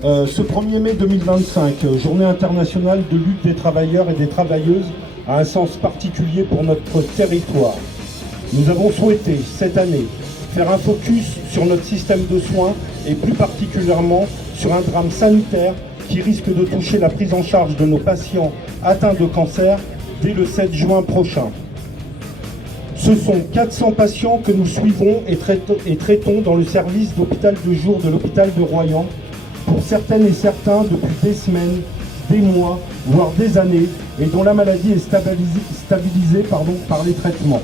Ce 1er mai 2025, journée internationale de lutte des travailleurs et des travailleuses, a un sens particulier pour notre territoire. Nous avons souhaité, cette année, faire un focus sur notre système de soins et plus particulièrement sur un drame sanitaire qui risque de toucher la prise en charge de nos patients atteints de cancer dès le 7 juin prochain. Ce sont 400 patients que nous suivons et traitons dans le service d'hôpital de jour de l'hôpital de Royan, pour certaines et certains depuis des semaines, des mois, voire des années, et dont la maladie est stabilisée par les traitements.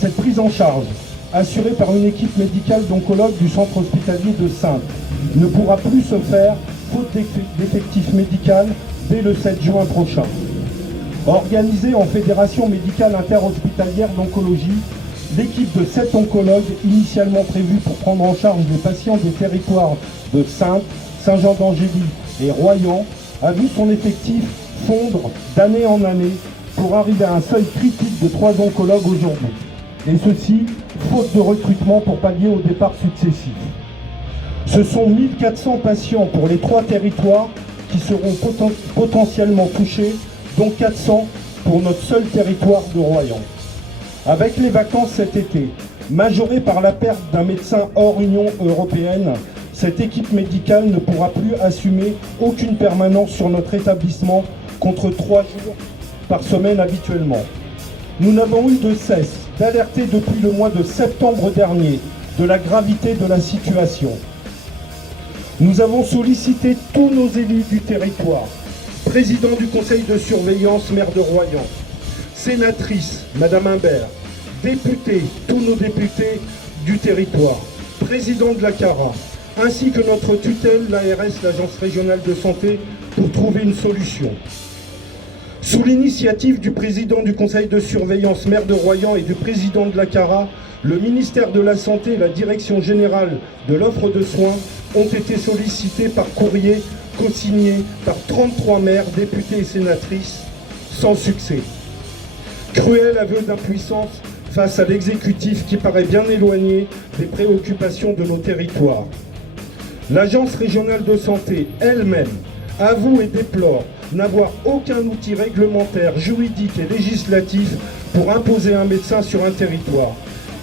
Cette prise en charge, assurée par une équipe médicale d'oncologues du centre hospitalier de Saintes, ne pourra plus se faire faute d'effectifs médicaux dès le 7 juin prochain. Organisée en fédération médicale interhospitalière d'oncologie, l'équipe de 7 oncologues, initialement prévue pour prendre en charge les patients des territoires de Saintes, Saint-Jean-d'Angély et Royan, a vu son effectif fondre d'année en année pour arriver à un seuil critique de 3 oncologues aujourd'hui. Et ceci, faute de recrutement pour pallier aux départs successifs. Ce sont 1400 patients pour les 3 territoires qui seront potentiellement touchés, dont 400 pour notre seul territoire de Royan. Avec les vacances cet été, majorées par la perte d'un médecin hors Union européenne, cette équipe médicale ne pourra plus assumer aucune permanence sur notre établissement contre 3 jours par semaine habituellement. Nous n'avons eu de cesse d'alerter depuis le mois de septembre dernier de la gravité de la situation. Nous avons sollicité tous nos élus du territoire, président du conseil de surveillance, maire de Royan, sénatrice, Madame Imbert, députés, tous nos députés du territoire, président de la CARA, ainsi que notre tutelle, l'ARS, l'Agence régionale de santé, pour trouver une solution. Sous l'initiative du président du conseil de surveillance, maire de Royan, et du président de la CARA, le ministère de la Santé et la Direction générale de l'offre de soins ont été sollicités par courrier co-signé par 33 maires, députés et sénatrices, sans succès. Cruel aveu d'impuissance face à l'exécutif qui paraît bien éloigné des préoccupations de nos territoires. L'Agence régionale de santé elle-même avoue et déplore n'avoir aucun outil réglementaire, juridique et législatif pour imposer un médecin sur un territoire,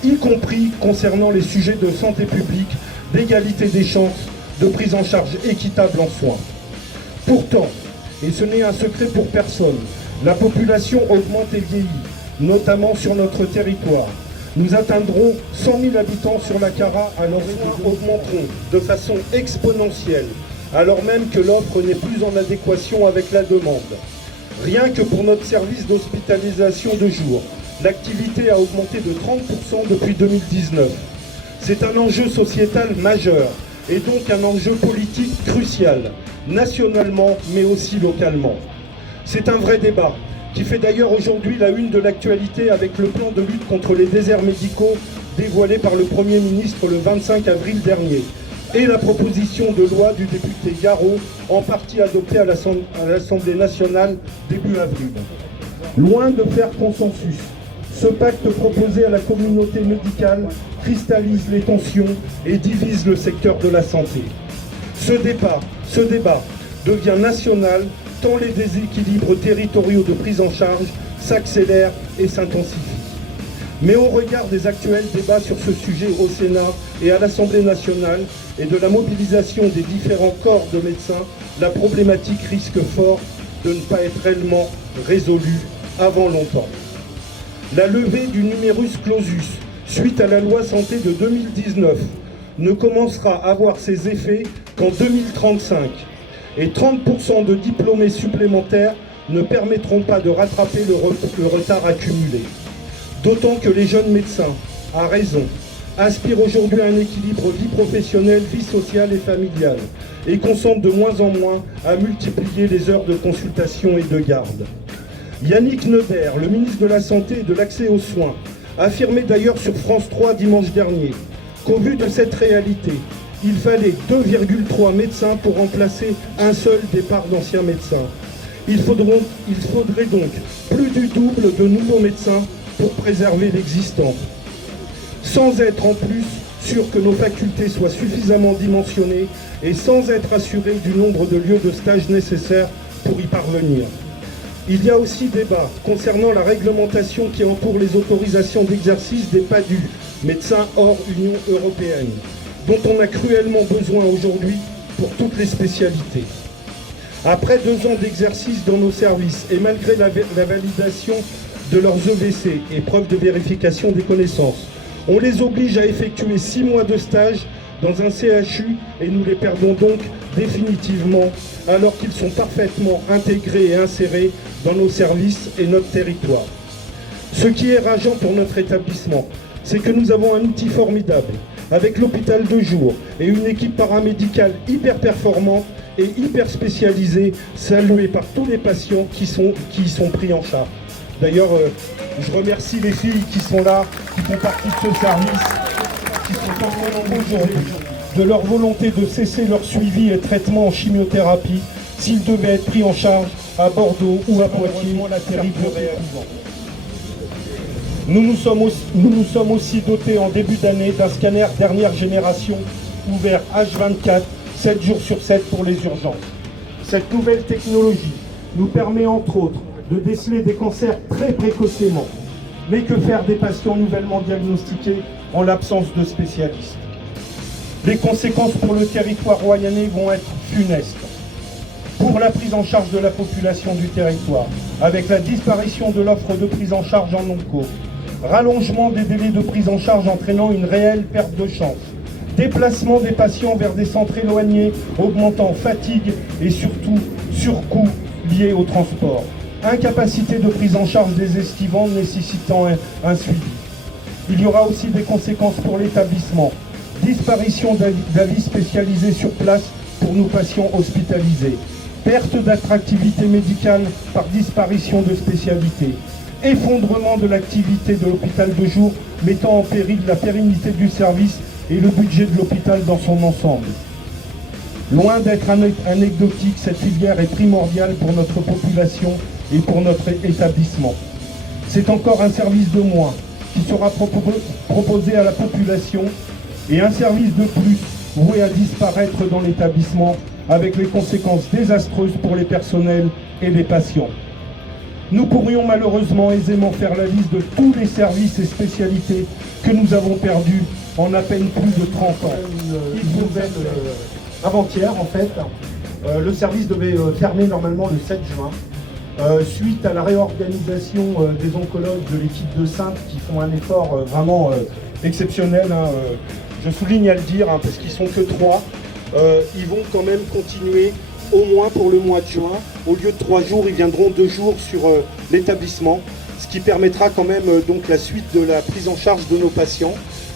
y compris concernant les sujets de santé publique, d'égalité des chances, de prise en charge équitable en soins. Pourtant, et ce n'est un secret pour personne, la population augmente et vieillit, notamment sur notre territoire. Nous atteindrons 100 000 habitants sur la CARA, alors que nous augmenterons de façon exponentielle, alors même que l'offre n'est plus en adéquation avec la demande. Rien que pour notre service d'hospitalisation de jour, l'activité a augmenté de 30% depuis 2019. C'est un enjeu sociétal majeur et donc un enjeu politique crucial, nationalement mais aussi localement. C'est un vrai débat qui fait d'ailleurs aujourd'hui la une de l'actualité avec le plan de lutte contre les déserts médicaux dévoilé par le Premier ministre le 25 avril dernier et la proposition de loi du député Garot, en partie adoptée à l'Assemblée nationale début avril. Loin de faire consensus, ce pacte proposé à la communauté médicale cristallise les tensions et divise le secteur de la santé. Ce débat devient national tant les déséquilibres territoriaux de prise en charge s'accélèrent et s'intensifient. Mais au regard des actuels débats sur ce sujet au Sénat et à l'Assemblée nationale et de la mobilisation des différents corps de médecins, la problématique risque fort de ne pas être réellement résolue avant longtemps. La levée du numerus clausus suite à la loi santé de 2019 ne commencera à avoir ses effets qu'en 2035 et 30% de diplômés supplémentaires ne permettront pas de rattraper le retard accumulé. D'autant que les jeunes médecins, à raison, aspirent aujourd'hui à un équilibre vie professionnelle, vie sociale et familiale et consentent de moins en moins à multiplier les heures de consultation et de garde. Yannick Neuder, le ministre de la Santé et de l'Accès aux soins, affirmait d'ailleurs sur France 3 dimanche dernier qu'au vu de cette réalité, il fallait 2,3 médecins pour remplacer un seul départ d'anciens médecins. Il faudrait donc plus du double de nouveaux médecins pour préserver l'existant, sans être en plus sûr que nos facultés soient suffisamment dimensionnées et sans être assurés du nombre de lieux de stage nécessaires pour y parvenir. Il y a aussi débat concernant la réglementation qui entoure les autorisations d'exercice des PADU, médecins hors Union européenne, dont on a cruellement besoin aujourd'hui pour toutes les spécialités. Après 2 ans d'exercice dans nos services et malgré la validation de leurs EVC, épreuves de vérification des connaissances, on les oblige à effectuer 6 mois de stage dans un CHU et nous les perdons donc définitivement alors qu'ils sont parfaitement intégrés et insérés dans nos services et notre territoire. Ce qui est rageant pour notre établissement, c'est que nous avons un outil formidable avec l'hôpital de jour et une équipe paramédicale hyper performante et hyper spécialisée, saluée par tous les patients qui y sont pris en charge. D'ailleurs, je remercie les filles qui sont là, qui font partie de ce service, qui sont encore nombreux aujourd'hui, de leur volonté de cesser leur suivi et traitement en chimiothérapie s'ils devaient être pris en charge à Bordeaux ou à Poitiers, la terrible réalisant. Nous nous sommes aussi dotés en début d'année d'un scanner dernière génération ouvert H24, 7 jours sur 7 pour les urgences. Cette nouvelle technologie nous permet entre autres de déceler des cancers très précocement. Mais que faire des patients nouvellement diagnostiqués en l'absence de spécialistes? Les conséquences pour le territoire royannais vont être funestes. Pour la prise en charge de la population du territoire, avec la disparition de l'offre de prise en charge en onco, rallongement des délais de prise en charge entraînant une réelle perte de chance, déplacement des patients vers des centres éloignés, augmentant fatigue et surtout surcoûts liés au transport, incapacité de prise en charge des estivants nécessitant un suivi. Il y aura aussi des conséquences pour l'établissement, disparition d'avis spécialisés sur place pour nos patients hospitalisés, perte d'attractivité médicale par disparition de spécialités, effondrement de l'activité de l'hôpital de jour mettant en péril la pérennité du service et le budget de l'hôpital dans son ensemble. Loin d'être anecdotique, cette filière est primordiale pour notre population et pour notre établissement. C'est encore un service de moins qui sera proposé à la population et un service de plus voué à disparaître dans l'établissement avec les conséquences désastreuses pour les personnels et les patients. Nous pourrions malheureusement aisément faire la liste de tous les services et spécialités que nous avons perdus en à peine plus de 30 ans. Une nouvelle avant-hier en fait, le service devait fermer normalement le 7 juin. Suite à la réorganisation des oncologues de l'équipe de Saintes qui font un effort vraiment exceptionnel, je souligne à le dire parce qu'ils sont que 3, ils vont quand même continuer au moins pour le mois de juin. Au lieu de 3 jours, ils viendront 2 jours sur l'établissement, ce qui permettra quand même donc la suite de la prise en charge de nos patients.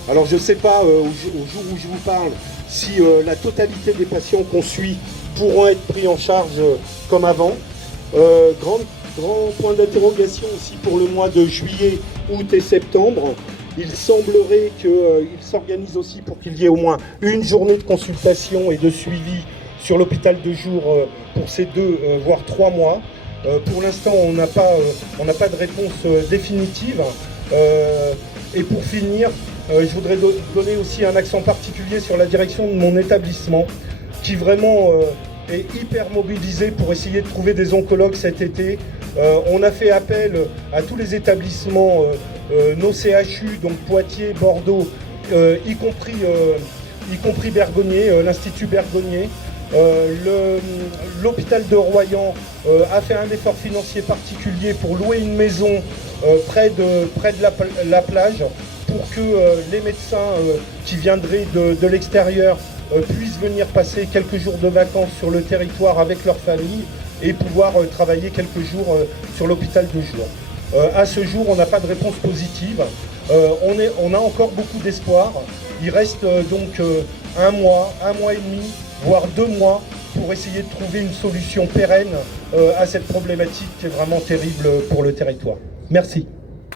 Alors je ne sais pas au jour où je vous parle si la totalité des patients qu'on suit pourront être pris en charge comme avant. Grand point d'interrogation aussi pour le mois de juillet, août et septembre. Il semblerait qu'il s'organise aussi pour qu'il y ait au moins une journée de consultation et de suivi sur l'hôpital de jour pour ces 2 voire 3 mois. Pour l'instant, on n'a pas de réponse définitive. Et pour finir, je voudrais donner aussi un accent particulier sur la direction de mon établissement qui vraiment est hyper mobilisée pour essayer de trouver des oncologues cet été. On a fait appel à tous les établissements, nos CHU, donc Poitiers, Bordeaux, y compris Bergonié, l'Institut Bergonié. L'hôpital de Royan a fait un effort financier particulier pour louer une maison près de la plage pour que les médecins qui viendraient de l'extérieur puissent venir passer quelques jours de vacances sur le territoire avec leur famille et pouvoir travailler quelques jours sur l'hôpital de jour. À ce jour, on n'a pas de réponse positive. On a encore beaucoup d'espoir. Il reste donc un mois et demi, voire 2 mois pour essayer de trouver une solution pérenne à cette problématique qui est vraiment terrible pour le territoire. Merci.